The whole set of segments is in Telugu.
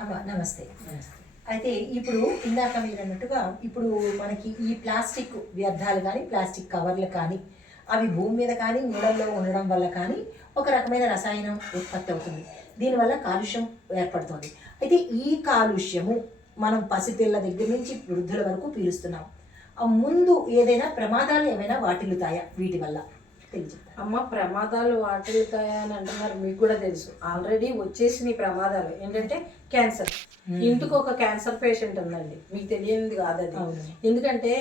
నమస్తే. అయితే ఇప్పుడు ఇందాక మీరు అన్నట్టుగా ఇప్పుడు మనకి ఈ ప్లాస్టిక్ వ్యర్థాలు కానీ ప్లాస్టిక్ కవర్లు కానీ అవి భూమి మీద కానీ నీళ్ళల్లో ఉండడం వల్ల కానీ ఒక రకమైన రసాయనం ఉత్పత్తి అవుతుంది. దీనివల్ల కాలుష్యం ఏర్పడుతుంది. అయితే ఈ కాలుష్యము మనం పసిపిల్ల దగ్గర నుంచి వృద్ధుల వరకు పీలుస్తున్నాం. ముందు ఏదైనా ప్రమాదాలు ఏమైనా వాటిల్లుతాయా వీటి వల్ల? అమ్మ, ప్రమాదాలు వాటిల్లుతాయా అని అంటున్నారు. మీకు కూడా తెలుసు, ఆల్రెడీ వచ్చేసిన ప్రమాదాలు ఏంటంటే క్యాన్సర్. ఇంటికి ఒక క్యాన్సర్ పేషెంట్ ఉందండి, మీకు తెలియనిది కాదు అది. ఎందుకంటే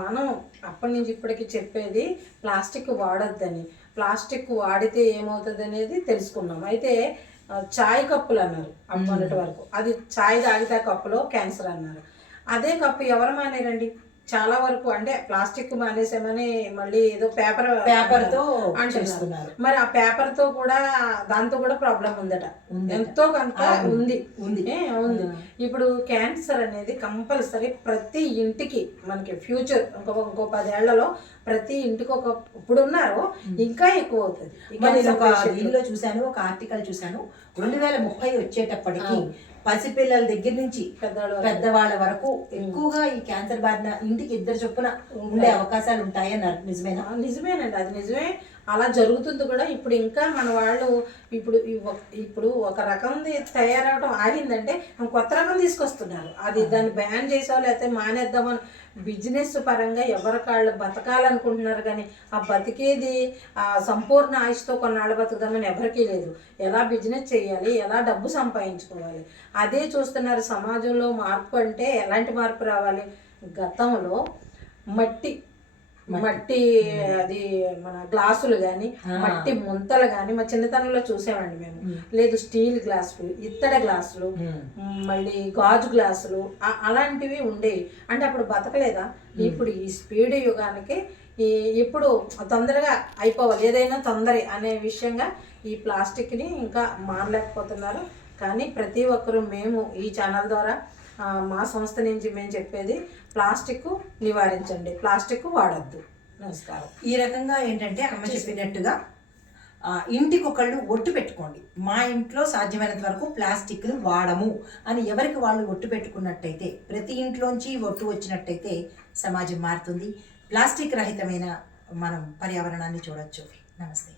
మనం అప్పటి నుంచి ఇప్పటికి చెప్పేది ప్లాస్టిక్ వాడొద్దని, ప్లాస్టిక్ వాడితే ఏమవుతుంది అనేది తెలుసుకున్నాం. అయితే చాయ్ కప్పులు అన్నారు అప్పటి వరకు, అది చాయ్ తాగితే కప్పులో క్యాన్సర్ అన్నారు. అదే కప్పు ఎవరు మానేరండి? చాలా వరకు అంటే ప్లాస్టిక్ మానేసామని మళ్ళీ ఏదో పేపర్తో అంటున్నారు. మరి ఆ పేపర్తో కూడా దాంతో కూడా ప్రాబ్లం ఉందట, ఎంతో కనుక ఉంది. ఇప్పుడు క్యాన్సర్ అనేది కంపల్సరీ ప్రతి ఇంటికి మనకి ఫ్యూచర్ ఇంకో 10 ఏళ్లలో ప్రతి ఇంటికి ఇప్పుడు ఉన్నారు, ఇంకా ఎక్కువ అవుతుంది. దీనిలో చూశాను, ఒక ఆర్టికల్ చూశాను, 2030 వచ్చేటప్పటికి పసిపిల్లల దగ్గర నుంచి పెద్దవాళ్ళ వరకు ఎక్కువగా ఈ క్యాన్సర్ బారిన ఇంటికి 2 చొప్పున ఉండే అవకాశాలు ఉంటాయన్నారు. నిజమేనా? నిజమేనండి, అది నిజమే. అలా జరుగుతుంది కూడా. ఇప్పుడు ఇంకా మన వాళ్ళు ఇప్పుడు ఒక రకం తయారవడం ఆగిందంటే కొత్త రకం తీసుకొస్తున్నారు. అది దాన్ని బ్యాన్ చేసావు లేకపోతే మానేద్దామని బిజినెస్ పరంగా ఎవరికాళ్ళు బతకాలనుకుంటున్నారు. కానీ ఆ బతికేది సంపూర్ణ ఆయుష్తో కొన్నాళ్ళు బతుకుదామని ఎవరికీ లేదు. ఎలా బిజినెస్ చేయాలి, ఎలా డబ్బు సంపాదించుకోవాలి, అదే చూస్తున్నారు. సమాజంలో మార్పు అంటే ఎలాంటి మార్పు రావాలి? గతంలో మట్టి అది మన గ్లాసులు కానీ మట్టి ముంతలు కానీ మా చిన్నతనంలో చూసామండి మేము. లేదు స్టీల్ గ్లాసులు, ఇత్తడి గ్లాసులు, మళ్ళీ గాజు గ్లాసులు అలాంటివి ఉండేవి. అంటే అప్పుడు బతకలేదా? ఇప్పుడు ఈ స్పీడ్ యుగానికి ఇప్పుడు తొందరగా అయిపోవాలి, ఏదైనా తొందర అనే విషయంగా ఈ ప్లాస్టిక్ని ఇంకా మానలేకపోతున్నారు. కానీ ప్రతి ఒక్కరూ మేము ఈ ఛానల్ ద్వారా మా సంస్థ నుంచి మేము చెప్పేది ప్లాస్టిక్ నివారించండి, ప్లాస్టిక్ వాడద్దు. నమస్కారం. ఈ రకంగా ఏంటంటే అమ్మ చెప్పినట్టుగా ఇంటికి ఒకళ్ళు ఒట్టు పెట్టుకోండి, మా ఇంట్లో సాధ్యమైనంత వరకు ప్లాస్టిక్ను వాడము అని ఎవరికి వాళ్ళు ఒట్టు పెట్టుకున్నట్టయితే, ప్రతి ఇంట్లోంచి ఒట్టు వచ్చినట్టయితే సమాజం మారుతుంది. ప్లాస్టిక్ రహితమైన మనం పర్యావరణాన్ని చూడొచ్చు. నమస్తే.